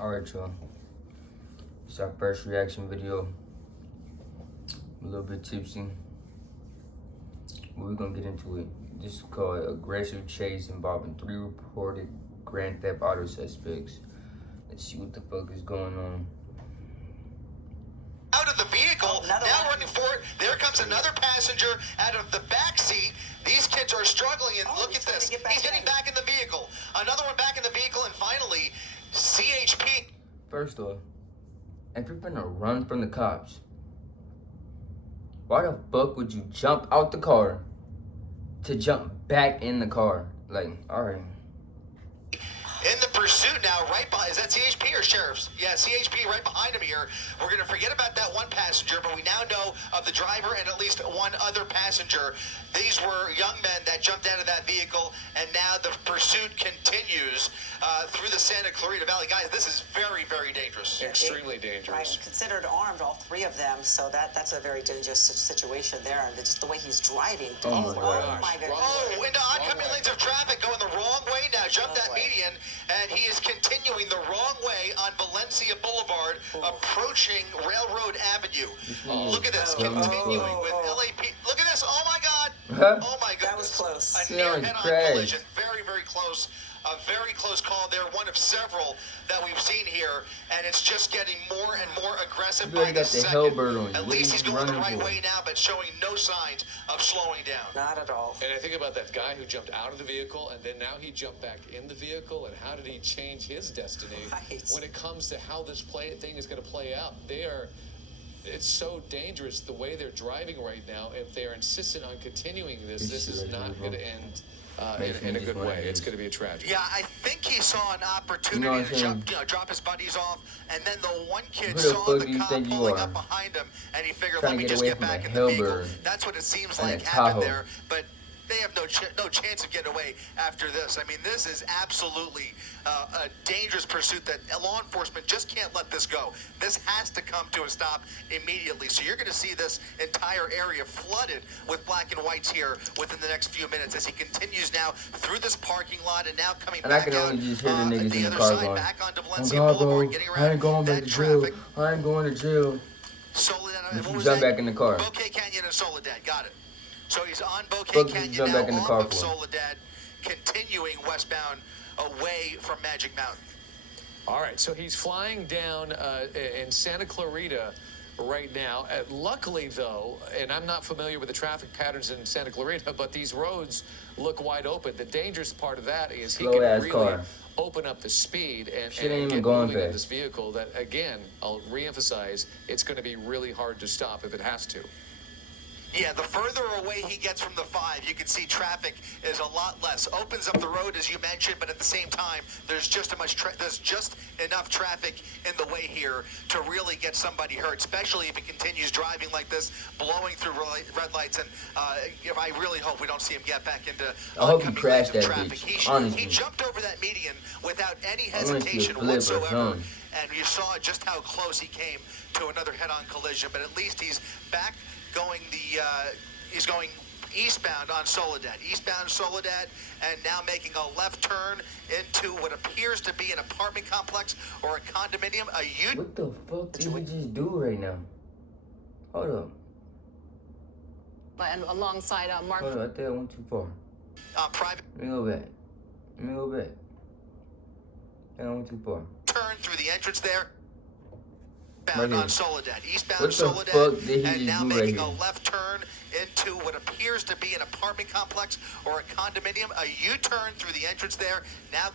Alright, y'all. It's our first reaction video. A little bit tipsy. We're gonna get into it. This is called Aggressive Chase Involving 3 Reported Grand Theft Auto Suspects. Let's see what the fuck is going on. Out of the vehicle, now running for it. There comes another passenger out of the back seat. These kids are struggling, and look at this. He's getting back in the vehicle. Another one back in the vehicle, and finally, CHP. First off, if you're gonna run from the cops, why the fuck would you jump out the car to jump back in the car? Like, alright. In the pursuit now, right by, is that CHP or sheriffs? Yeah, CHP right behind him here. We're going to forget about that one passenger, but we now know of the driver and at least one other passenger. These were young men that jumped out of that vehicle, and now the pursuit continues through the Santa Clarita Valley. Guys, this is very, very dangerous. Extremely dangerous. Right, considered armed, all three of them, so that's a very dangerous situation there. And just the way he's driving. Oh my goodness. Oh, into oncoming lanes of traffic going the wrong way now. Jumped that median, and he is continuing the wrong way on Valencia Boulevard, approaching Railroad Avenue. Look at this, continuing with LAP. Look at this. Oh my God. Oh my God. That was close. A near head-on collision. Very, very close. A very close call there, one of several that we've seen here, and it's just getting more and more aggressive by the second. At least he's going the right way now, but showing no signs of slowing down. Not at all. And I think about that guy who jumped out of the vehicle, and then now he jumped back in the vehicle, and how did he change his destiny when it comes to how this thing is going to play out? It's so dangerous the way they're driving right now. If they're insistent on continuing this is not going to end in a good way. It's going to be a tragedy. Yeah, I think he saw an opportunity to drop his buddies off, and then the one kid saw the cop pulling up behind him, and he figured, let me just get back in the vehicle. That's what it seems like happened there, but they have no chance of getting away after this. I mean, this is absolutely a dangerous pursuit that law enforcement just can't let this go. This has to come to a stop immediately. So you're going to see this entire area flooded with black and whites here within the next few minutes as he continues now through this parking lot and now coming back out the other side, back onto Valencia Boulevard, getting around I ain't going that to traffic. jail. I ain't going to jail. Soledad, If what you was jump that? back in the car. Bouquet Canyon and Soledad, got it. So he's on Bouquet Canyon now, off of Soledad, continuing westbound away from Magic Mountain. All right, so he's flying down in Santa Clarita right now. Luckily, though, and I'm not familiar with the traffic patterns in Santa Clarita, but these roads look wide open. The dangerous part of that is he can really open up the speed and get moving in this vehicle that, again, I'll reemphasize, it's going to be really hard to stop if it has to. Yeah, the further away he gets from the 5, you can see traffic is a lot less. Opens up the road, as you mentioned, but at the same time, there's just enough traffic in the way here to really get somebody hurt, especially if he continues driving like this, blowing through red lights. And I really hope we don't see him get back into oncoming lanes of traffic. He jumped over that median without any hesitation whatsoever. And you saw just how close he came to another head-on collision. But at least he's back going he's going eastbound on Soledad, and now making a left turn into what appears to be an apartment complex or a condominium. What the fuck did we just do right now? Hold up. And alongside Mark. Hold up, I think I went too far. Private. Let me go back. I went too far. Turn through the entrance there. Right on Soledad, eastbound Soledad, and now making a left turn into what appears to be an apartment complex or a condominium. A U-turn through the entrance there. Now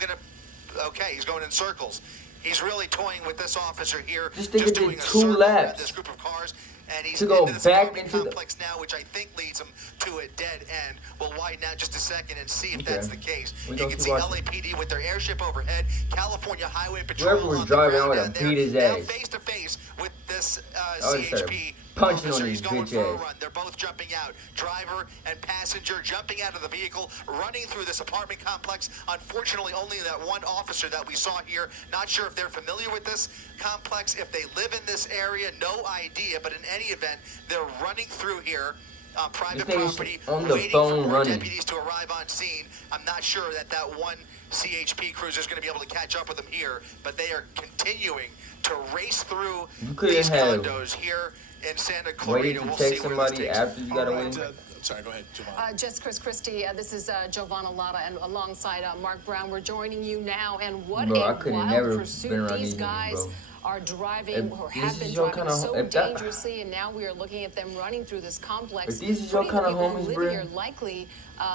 he's going in circles. He's really toying with this officer here, just doing a circle around this group of cars. And he's into this apartment complex now, which I think leads him to a dead end. We'll widen out just a second and see if that's the case. You can see LAPD with their airship overhead, California Highway Patrol on the ground down there, now face to face with this CHP officer. He's going for a run. They're both jumping out. Driver and passenger jumping out of the vehicle, running through this apartment complex. Unfortunately, only that one officer that we saw here. Not sure if they're familiar with this complex, if they live in this area, no idea. But in any event, they're running through here. on private This nigga's property, on the waiting phone for more running. deputies to arrive on scene. I'm not sure that one CHP cruiser is going to be able to catch up with them here, but they are continuing to race through You couldn't these have condos here in Santa waited Clarita. to We'll text see where this somebody takes. after you got All away. right, sorry, go ahead, Giovanna. Just Chris Christie. This is Giovanna Lotta, and alongside Mark Brown, we're joining you now. And what Bro, I a could've wild never been pursuit around these these niggas, guys bro. are driving, If or this have is been your driving kinda so if that- dangerously, and now we are looking at them running through this complex. If these is your putting the kinda people who homies, live bro, here likely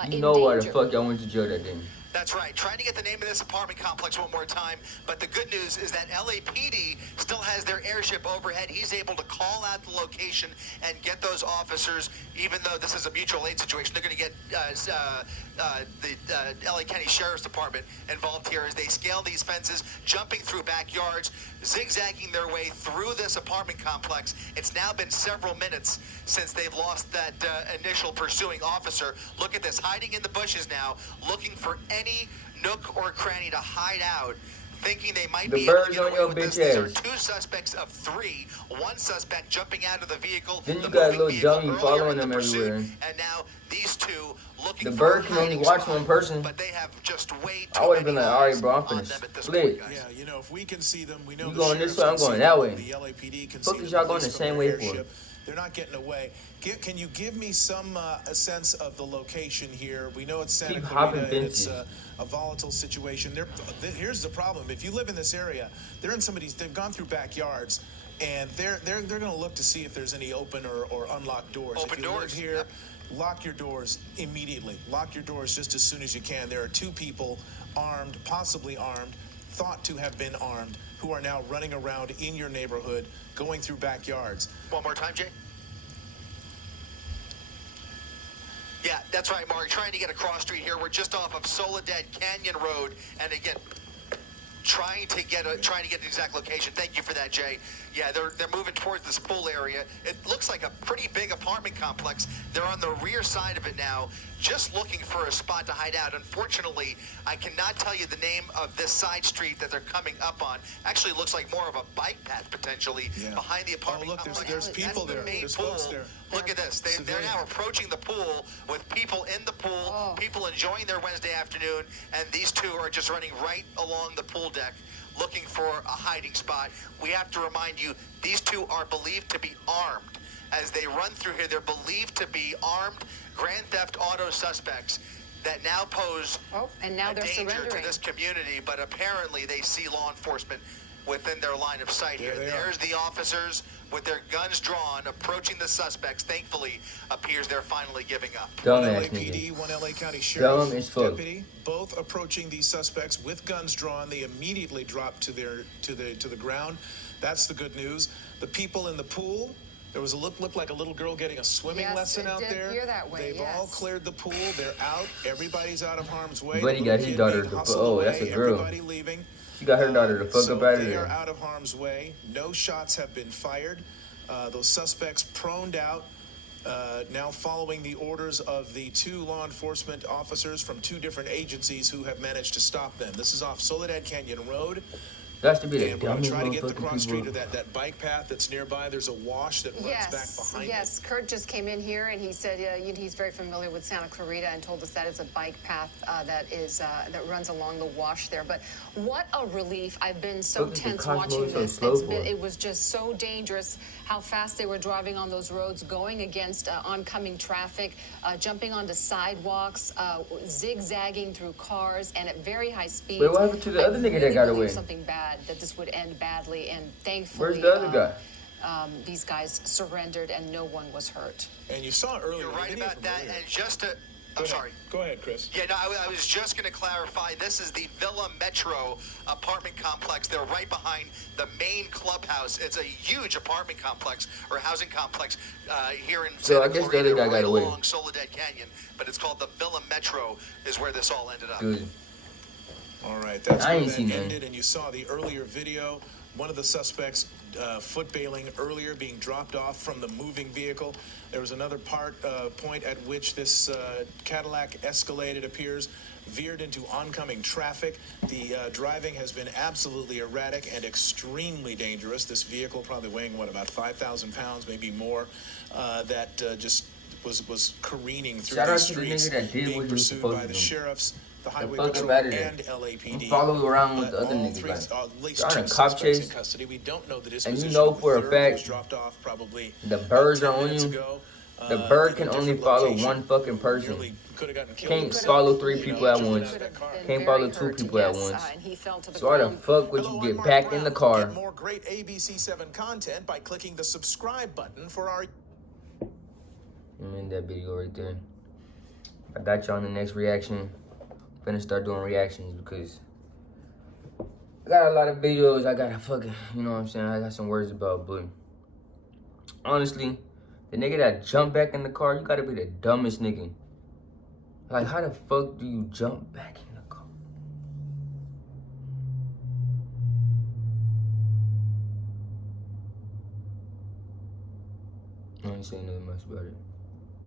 You in know why the danger. fuck y'all went to jail that day. That's right. Trying to get the name of this apartment complex one more time. But the good news is that LAPD still has their airship overhead. He's able to call out the location and get those officers, even though this is a mutual aid situation. They're going to get the LA County Sheriff's Department involved here as they scale these fences, jumping through backyards, zigzagging their way through this apartment complex. It's now been several minutes since they've lost that initial pursuing officer. Look at this, hiding in the bushes now, looking for any nook or cranny to hide out, thinking they might The be able to birds get on away your with this. bitch These are ass. 2 suspects of 3. 1 suspect jumping out of the vehicle. Then you the got a moving little vehicle dummy earlier following in the them pursuit, everywhere. And now these 2 looking The for bird a can only hiding watch spot, one person. but they have just way too I would've been many like, alright, eyes bro, I'm on finna them at this split. point, guys. Yeah, you know, if we can see them, we know You the going this sheriffs way, I'm can see going them, that way. The LAPD can Fuck see is them, y'all going at least the same from way their for? airship. They're not getting away. Can you give me some a sense of the location here? We know it's Santa Keep Clarita, hopping and it's fences. a volatile situation. Here's the problem: if you live in this area, they're in somebody's. They've gone through backyards, and they're going to look to see if there's any open or unlocked doors. Open if you doors, live here, yep. lock your doors immediately. Lock your doors just as soon as you can. There are 2 people armed, possibly armed, thought to have been armed, who are now running around in your neighborhood, going through backyards. One more time, Jay. Yeah, that's right, Mark. Trying to get across street here. We're just off of Soledad Canyon Road, and again, trying to get an exact location. Thank you for that, Jay. Yeah, they're moving towards this pool area. It looks like a pretty big apartment complex. They're on the rear side of it now, just looking for a spot to hide out. Unfortunately, I cannot tell you the name of this side street that they're coming up on. Actually, looks like more of a bike path potentially behind the apartment look, complex. there's people That's there. the main There's pool. folks there. Look at this. They're now approaching the pool with people in the pool, people enjoying their Wednesday afternoon, and these 2 are just running right along the pool deck looking for a hiding spot. We have to remind you, these 2 are believed to be armed. As they run through here, they're believed to be armed Grand Theft Auto suspects that now pose And now a they're danger surrendering. to this community, but apparently they see law enforcement within their line of sight here. There they There's the officers with their guns drawn, approaching the suspects. Thankfully, appears they're finally giving up. Dumb One ass LAPD, nigga. one LA County Dumb Sheriff as fuck. deputy, both approaching these suspects with guns drawn. They immediately drop to the ground. That's the good news. The people in the pool. There was looked like a little girl getting a swimming Yes, lesson it out did there. appear that way, They've all yes. cleared the pool. They're out. Everybody's out of harm's way. Buddy The got little his kid daughter being to hustled oh, that's away, a girl. Everybody leaving. She got her daughter to fuck So up out of they are there. out of harm's way. No shots have been fired. Those suspects proned out. Now following the orders of the 2 law enforcement officers from 2 different agencies who have managed to stop them. This is off Soledad Canyon Road. That's to be the And we're going to dumbest try to get the motherfucking cross street people. of that bike path that's nearby. There's a wash that runs back behind Yes, Kurt just came in here and he said he's very familiar with Santa Clarita and told us that it's a bike path that runs along the wash there. But what a relief. I've been so Look at the tense Cosmo watching so this. slow for. It was just so dangerous how fast they were driving on those roads, going against oncoming traffic, jumping onto sidewalks, zigzagging through cars, and at very high speeds. Wait, what happened to the other nigga that really got believe away? Something bad, that this would end badly, and thankfully Where's the other guy? these guys surrendered and no one was hurt. And you saw earlier. You're the right video about from that. earlier. And just to, Go I'm ahead. sorry. Go ahead, Chris. Yeah, no, I was just going to clarify. This is the Villa Metro apartment complex. They're right behind the main clubhouse. It's a huge apartment complex or housing complex here in So I Santa guess the Clarita, other guy right got away. along Soledad Canyon. But it's called the Villa Metro is where this all ended up. Good. All right, that's I where ain't that seen that. ended, and you saw the earlier video. One of the suspects foot bailing earlier, being dropped off from the moving vehicle. There was another point at which this Cadillac Escalade, it appears, veered into oncoming traffic. The driving has been absolutely erratic and extremely dangerous. This vehicle, probably weighing, about 5,000 pounds, maybe more, that just was careening through Shout out these to the streets, nigga that did being what he was pursued supposed by to the do. sheriffs, the highway fuck patrol, up outta there. and LAPD. He followed around with But the other all niggas, three, like, at least y'all in 2 a cop suspects in chase, custody. We don't know the and disposition. you know of for the a third, fact was dropped off probably the birds about are 10 on minutes you. ago, The bird in can a only different follow location. one fucking person. Nearly could have gotten killed. Can't himself, follow 3 you know, people at jumping once. out of that car. Can't follow 2 people at once. And he fell to the So why the ground. fuck would Hello, you I'm get Mark back Brown. in the car? Get more great ABC7 content by clicking the subscribe button for our... I'm in that video right there. I got y'all in the next reaction. I'm finna start doing reactions because I got a lot of videos I gotta fucking, you know what I'm saying? I got some words about, but honestly, the nigga that jumped back in the car, you gotta be the dumbest nigga. Like, how the fuck do you jump back in the car? I ain't saying nothing much about it.